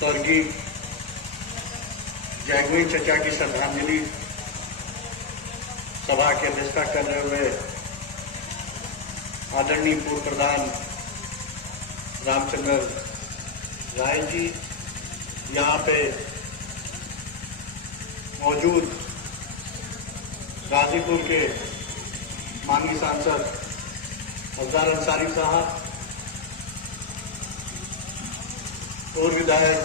स्वर्गीय जयगोविंद चचा की श्रद्धांजलि सभा की अध्यक्षता कर रहे हुए आदरणीय पूर्व प्रधान रामचंद्र राय जी, यहाँ पे मौजूद गाजीपुर के माननीय सांसद अफजल अंसारी साहब और विधायक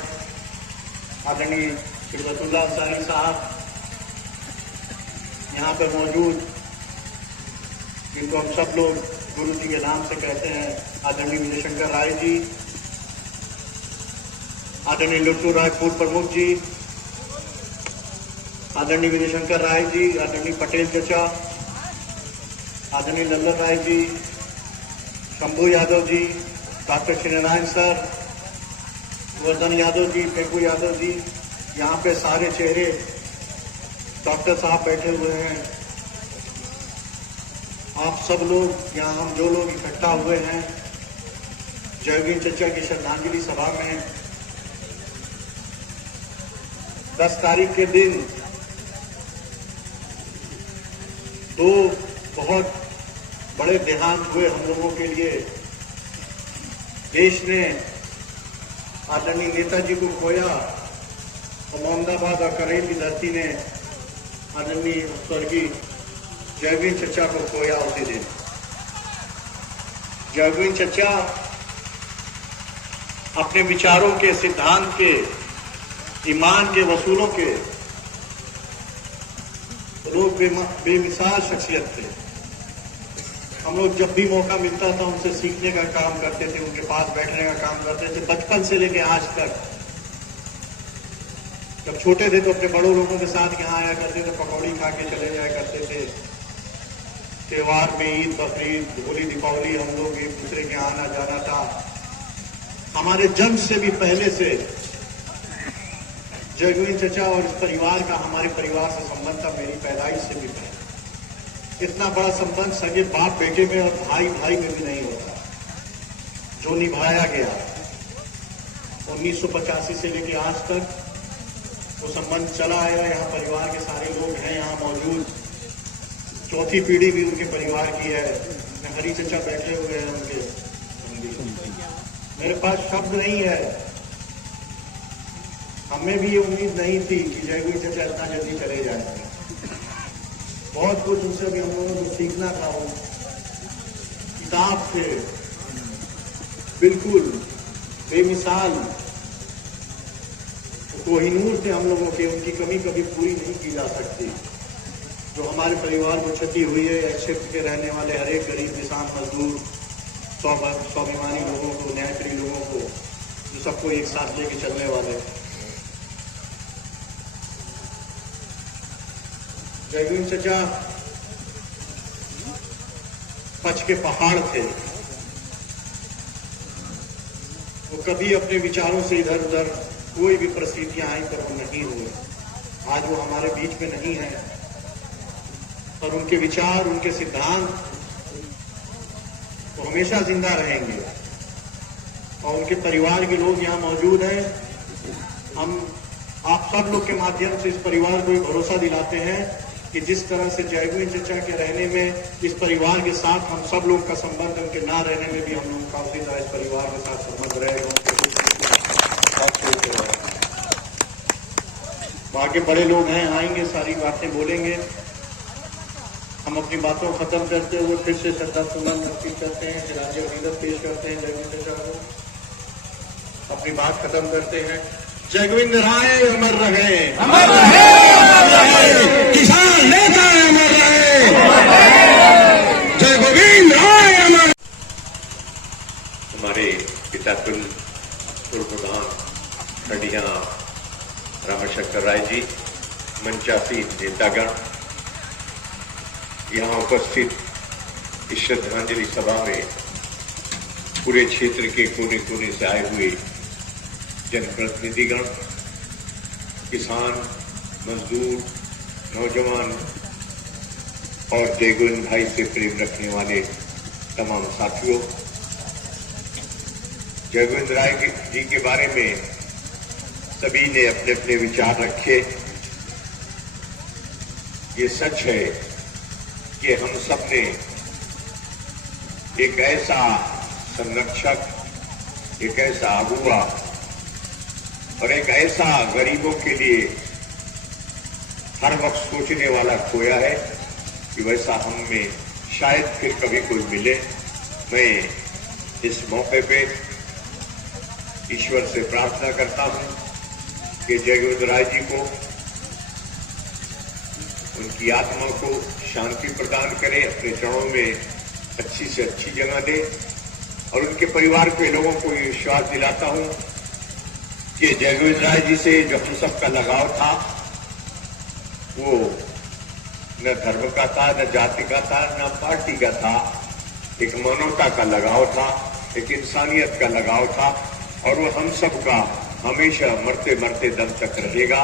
आदरणीय शिरवतुल्ला अंसारी साहब, यहाँ पर मौजूद जिनको हम सब लोग गुरु जी के नाम से कहते हैं, आदरणीय विजय शंकर राय जी, आदरणीय लुट्टू राय पूर्व प्रमुख जी, आदरणीय विजय शंकर राय जी, आदरणीय पटेल चचा, आदरणीय लल्लन राय जी, शंभू यादव जी, डॉक्टर श्रीनारायण सर, वर्धन यादव जी, पेपू यादव जी, यहाँ पे सारे चेहरे, डॉक्टर साहब बैठे हुए हैं, आप सब लोग, यहाँ हम जो लोग इकट्ठा हुए हैं जयगोविंद चचा की श्रद्धांजलि सभा में 10 तारीख के दिन दो बहुत बड़े देहांत हुए हम लोगों के लिए। देश ने आदरणीय नेताजी को खोया और मोहम्मदाबाद और करेल की धरती ने आदरणीय स्वर्गीय जयगोविंद चचा को खोया उसी दिन। जयगोविंद चचा अपने विचारों के, सिद्धांत के, ईमान के, वसूलों के लोग बेमिसाल शख्सियत थे। हम लोग जब भी मौका मिलता था उनसे सीखने का काम करते थे, उनके पास बैठने का काम करते थे, बचपन से लेकर आज तक। जब छोटे थे तो अपने बड़ों लोगों के साथ यहाँ आया करते थे, पकौड़ी खा के चले जाया करते थे। त्योहार में ईद, बकरीद, होली, दीपावली हम लोग एक दूसरे के आना जाना था। हमारे जन्म से भी पहले से जयगोविंद चचा और इस परिवार का हमारे परिवार से संबंध था, मेरी पैदाइश से भी पहले। इतना बड़ा संबंध सगे बाप बेटे में और भाई भाई में भी नहीं होता, जो निभाया गया 1985 से लेकर आज तक वो संबंध चला आया। यहाँ परिवार के सारे लोग हैं यहाँ मौजूद, चौथी पीढ़ी भी उनके परिवार की है। हरी चचा बैठे हुए हैं उनके, मेरे पास शब्द नहीं है। हमें भी ये उम्मीद नहीं थी कि जयगोविंद चचा इतना जल्दी चले जाएंगे। बहुत कुछ उनसे भी हम लोगों को सीखना था। वो किताब से बिल्कुल बेमिसाल कोहिनूर थे हम लोगों के, उनकी कमी कभी पूरी नहीं की जा सकती। जो हमारे परिवार को क्षति हुई है, क्षेत्र के रहने वाले हर एक गरीब किसान, मजदूर, स्वाभिमानी लोगों को, न्यायप्रिय लोगों को, जो सबको एक साथ लेके चलने वाले। जयगोविंद चचा पच के पहाड़ थे। वो कभी अपने विचारों से इधर उधर कोई भी परिस्थितियां आई पर वो नहीं हुए। आज वो हमारे बीच में नहीं है, पर उनके विचार, उनके सिद्धांत वो हमेशा जिंदा रहेंगे। और उनके परिवार के लोग यहाँ मौजूद हैं। हम आप सब लोग के माध्यम से इस परिवार को भरोसा दिलाते हैं कि जिस तरह से जयगोविंद चचा के रहने में इस परिवार के साथ हम सब लोग का संबंध, उनके ना रहने में भी हम लोगों का उसी तरह इस परिवार के साथ संबंध रहेगा। बाकी बड़े लोग हैं, आएंगे, सारी बातें बोलेंगे। हम अपनी बातों को खत्म करते हुए फिर से श्रद्धा सुमन अर्पित करते हैं, श्रद्धांजलि अभिनंदन पेश करते हैं जयगोविंद चचा को। अपनी बात खत्म करते हैं। जयगोविंद राय अमर रहे, अमर रहे, अमर रहे। किसान नेता अमर रहे, जयगोविंद राय अमर। हमारे पिता पूर्व प्रधान खंडिया रामशंकर राय जी, मंचासीन नेतागण, यहाँ उपस्थित इस श्रद्धांजलि सभा में पूरे क्षेत्र के कोने कोने से आए हुए जनप्रतिनिधिगण, किसान, मजदूर, नौजवान और जयगोविंद भाई से प्रेम रखने वाले तमाम साथियों, जयगोविंद राय जी के बारे में सभी ने अपने अपने विचार रखे। ये सच है कि हम सब ने एक ऐसा संरक्षक, एक ऐसा अगुआ और एक ऐसा गरीबों के लिए हर वक्त सोचने वाला खोया है कि वैसा हम में शायद फिर कभी कोई मिले। मैं इस मौके पे ईश्वर से प्रार्थना करता हूं कि जय गोविंद राय जी को, उनकी आत्मा को शांति प्रदान करे, अपने चरणों में अच्छी से अच्छी जगह दे। और उनके परिवार के लोगों को ये विश्वास दिलाता हूं कि जय गोविंद राय जी से जो हम सबका लगाव था वो न धर्म का था, न जाति का था, न पार्टी का था। एक मानवता का लगाव था, एक इंसानियत का लगाव था और वो हम सबका हमेशा मरते मरते दम तक रहेगा।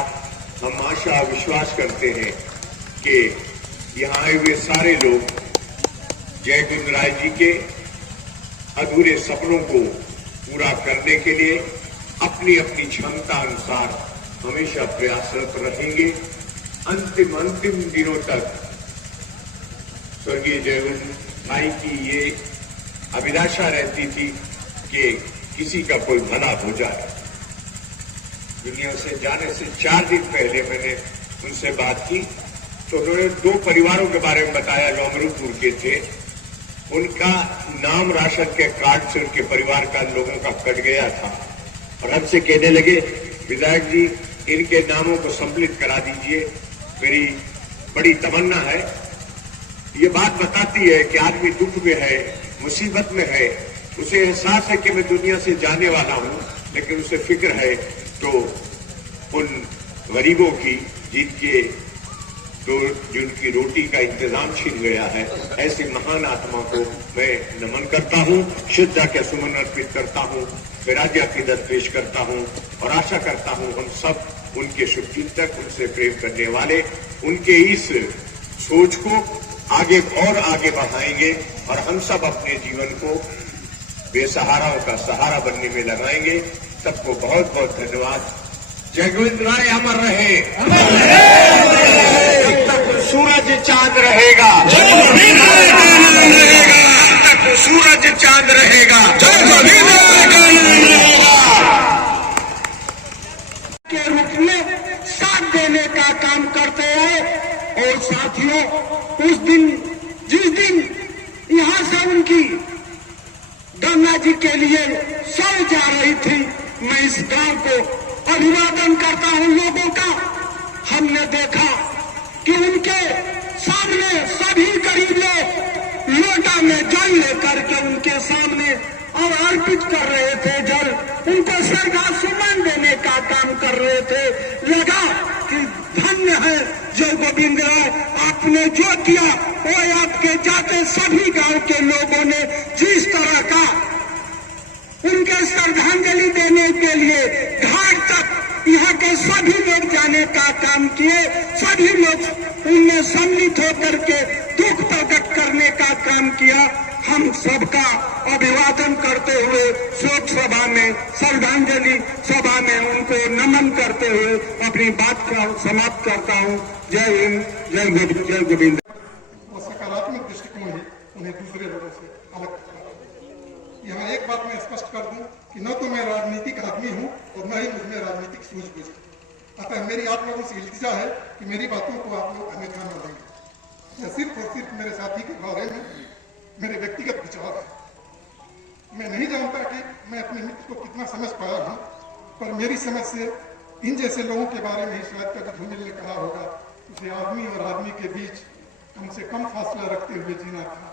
हम आशा विश्वास करते हैं कि यहाँ आए हुए सारे लोग जय गोविंद राय जी के अधूरे सपनों को पूरा करने के लिए अपनी अपनी क्षमता अनुसार हमेशा प्रयासरत रहेंगे। अंतिम दिनों तक स्वर्गीय जय गोविंद भाई की ये अभिलाषा रहती थी कि किसी का कोई भला हो जाए। दुनिया से जाने से 4 दिन पहले मैंने उनसे बात की तो उन्होंने 2 परिवारों के बारे में बताया जो अमरूपुर के थे। उनका नाम राशन के कार्ड से उनके परिवार का लोगों का कट गया था और हमसे कहने लगे, विधायक जी इनके नामों को सम्मिलित करा दीजिए, मेरी बड़ी तमन्ना है। ये बात बताती है कि आदमी दुख में है, मुसीबत में है, उसे एहसास है कि मैं दुनिया से जाने वाला हूं, लेकिन उसे फिक्र है तो उन गरीबों की जिनकी रोटी का इंतजाम छिन गया है, ऐसी महान आत्मा को मैं नमन करता हूं, श्रद्धा के सुमन अर्पित करता हूं, विराज्याकीदत पेश करता हूं और आशा करता हूं हम सब उनके शुभचिंतक, उनसे प्रेम करने वाले उनके इस सोच को और आगे बढ़ाएंगे और हम सब अपने जीवन को बेसहाराओं का सहारा बनने में लगाएंगे। सबको बहुत बहुत धन्यवाद। जय गोविंद राय अमर रहे, जब तक सूरज चांद रहेगा, जब तक सूरज चांद रहेगा, के रूप में साथ देने का काम करते हैं। और साथियों, उस दिन जिस दिन यहाँ से उनकी गंगा जी के लिए सौ जा रही थी, मैं इस गांव को अभिवादन करता हूं लोगों का। हमने देखा कि उनके सामने सभी गरीब लोग लोटा में जल लेकर के उनके सामने और अर्पित कर रहे थे जल, उनको श्रद्धा सुमन देने का काम कर रहे थे। लगा कि धन्य है जय गोविंद राय, आपने जो किया वो आपके जाते सभी गांव के लोगों ने जिस तरह का उनके श्रद्धांजलि देने के लिए घाट तक यहाँ के सभी लोग जाने का काम किए, सभी लोग उनमें सम्मिलित होकर के दुख प्रकट करने का काम किया। हम सबका अभिवादन करते हुए शोक सभा में, श्रद्धांजलि सभा में उनको नमन करते हुए अपनी बात को समाप्त करता हूँ। जय हिंद, जय गोविंद। वो सकारात्मक दृष्टिकोण है उन्हें दूसरे लोगों से अलग करता है। यहाँ एक बात मैं स्पष्ट कर दूं कि न तो मैं राजनीतिक आदमी हूँ और न ही मुझमें राजनीतिक सूझबूझ है। अतः मेरी आप लोगों से इल्तिजा है कि मेरी बातों को आप लोग अन्यथा न लेंगे। यह सिर्फ और सिर्फ मेरे साथी के बारे में मेरे व्यक्तिगत विचार है। मैं नहीं जानता कि मैं अपने मित्र को कितना समझ पाया हूँ, पर मेरी समझ से इन जैसे लोगों के बारे में ही शायद कभी धूमिल ने कहा होगा, उसे आदमी और आदमी के बीच कम से कम फासला रखते हुए जीना था।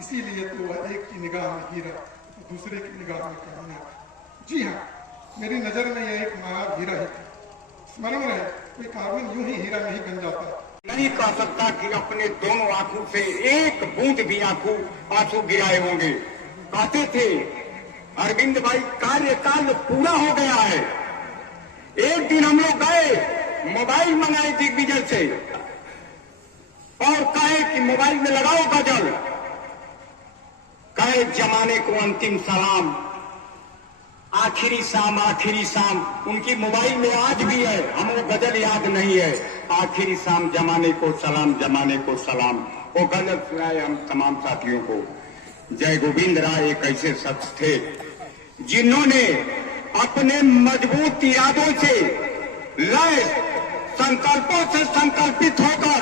इसीलिए तो वह एक की निगाह में हीरा और दूसरे की निगाह में कमीना। जी हाँ, मेरी नजर में यह एक नायाब हीरा ही था। स्मरण रहे, कोई कार्बन यूं ही हीरा नहीं बन जाता। नहीं कह सकता कि अपने दोनों आंखों से एक बूंद भी आंसू गिराए होंगे। कहते थे अरविंद भाई, कार्यकाल पूरा हो गया है। एक दिन हम लोग गए, मोबाइल मंगाए दिग्विजय से और कहे कि मोबाइल में लगाओ गजल, कहे जमाने को अंतिम सलाम। आखिरी शाम उनकी मोबाइल में आज भी है, हमें गजल याद नहीं है। आखिरी शाम जमाने को सलाम, वो गजल सुनाए हम तमाम साथियों को। जय गोविंद राय एक ऐसे शख्स थे जिन्होंने अपने मजबूत इरादों से, लय संकल्पों से संकल्पित होकर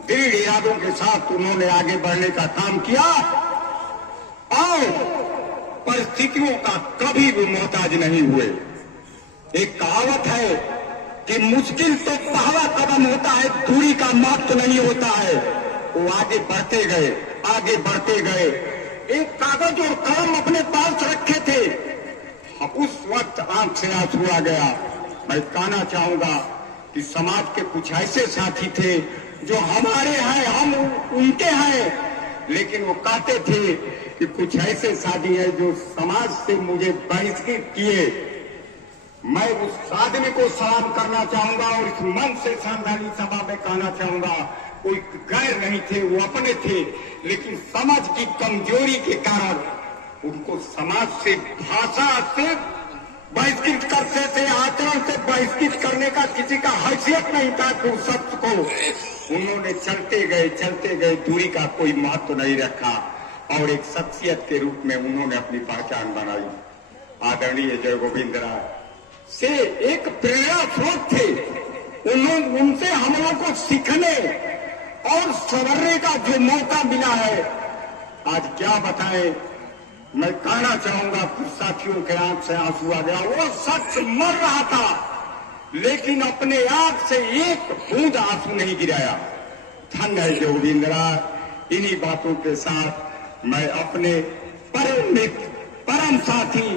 दृढ़ इरादों के साथ उन्होंने आगे बढ़ने का काम किया और परिस्थितियों का कभी भी मोहताज नहीं हुए। एक कहावत है कि मुश्किल तो पहला कदम होता है, दूरी का माप नहीं होता है। वो आगे बढ़ते गए। एक कागज और कलम अपने पास रखे थे, उस वक्त आंख से आंसू आ गया। मैं कहना चाहूंगा कि समाज के कुछ ऐसे साथी थे जो हमारे हैं, हम उनके हैं, लेकिन वो कहते थे कि कुछ ऐसे साथी हैं जो समाज से मुझे बहिष्कृत किए। मैं उस आदमी को सलाम करना चाहूंगा और इस मन से श्रद्धांजलि सभा में कहना चाहूंगा, कोई गैर नहीं थे, वो अपने थे, लेकिन समझ की कमजोरी के कारण उनको समाज से, भाषा से बहिष्कृत करते थे, आचरण से बहिष्कृत करने का किसी का हैसियत नहीं था। कि उस शख्स को उन्होंने चलते गए, दूरी का कोई महत्व नहीं रखा और एक शख्सियत के रूप में उन्होंने अपनी पहचान बनाई। आदरणीय जय गोविंद राय से एक प्रेरणा स्रोत थे। उनसे हम लोग को सीखने और संवरने का जो मौका मिला है, आज क्या बताएं। मैं कहना चाहूंगा कुछ साथियों के आंख से आंसू आ गया। वो शख्स मर रहा था लेकिन अपने आंख से एक बूंद आंसू नहीं गिराया। धन्य है जय गोविंद राय। इन्हीं बातों के साथ मैं अपने परम मित्र, परम साथी,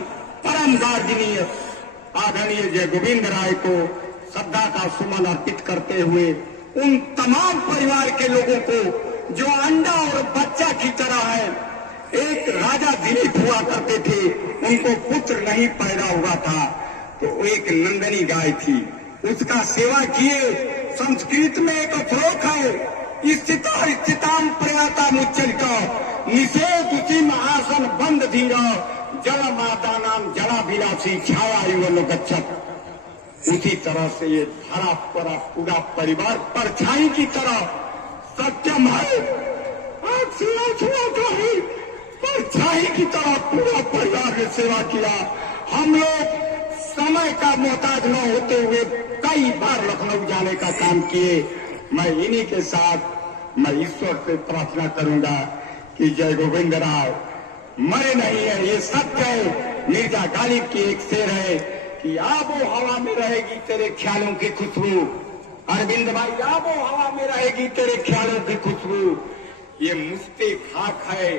परम गार्जनीय आदरणीय जय गोविंद राय को श्रद्धा का सुमन अर्पित करते हुए उन तमाम परिवार के लोगों को जो अंडा और बच्चा की तरह है, एक राजा दिलीप हुआ करते थे, उनको पुत्र नहीं पैदा हुआ था तो एक नंदनी गाय थी, उसका सेवा किए। संस्कृत में एक श्लोक है, स्थिताम प्रयाता मुच्चरिता निषेध उसी महासन बंद धीरा जल माता नाम जलाभिलाषी छाया युवन गच्छत। उसी तरह से ये धरा परा पूरा परिवार परछाई की तरह सत्यम है, परछाई की तरह पूरा परिवार ने सेवा किया। हम लोग समय का मोहताज न होते हुए कई बार लखनऊ जाने का काम किए। मैं इन्हीं के साथ मैं ईश्वर से प्रार्थना करूंगा कि जय गोविंद राव मरे नहीं है, ये सत्य है। मिर्जा गालिब की एक शेर है कि आबो हवा में रहेगी तेरे ख्यालों की खुशबू। अरविंद भाई, आबो हवा में रहेगी तेरे ख्यालों की खुशबू। ये मुझसे खाक है,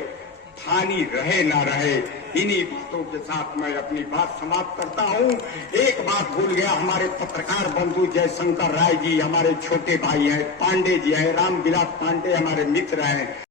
ठानी रहे ना रहे। इन्हीं बातों के साथ मैं अपनी बात समाप्त करता हूँ। एक बात भूल गया, हमारे पत्रकार बंधु जयशंकर राय जी हमारे छोटे भाई हैं, पांडे जी हैं, रामविलास पांडे हमारे मित्र हैं।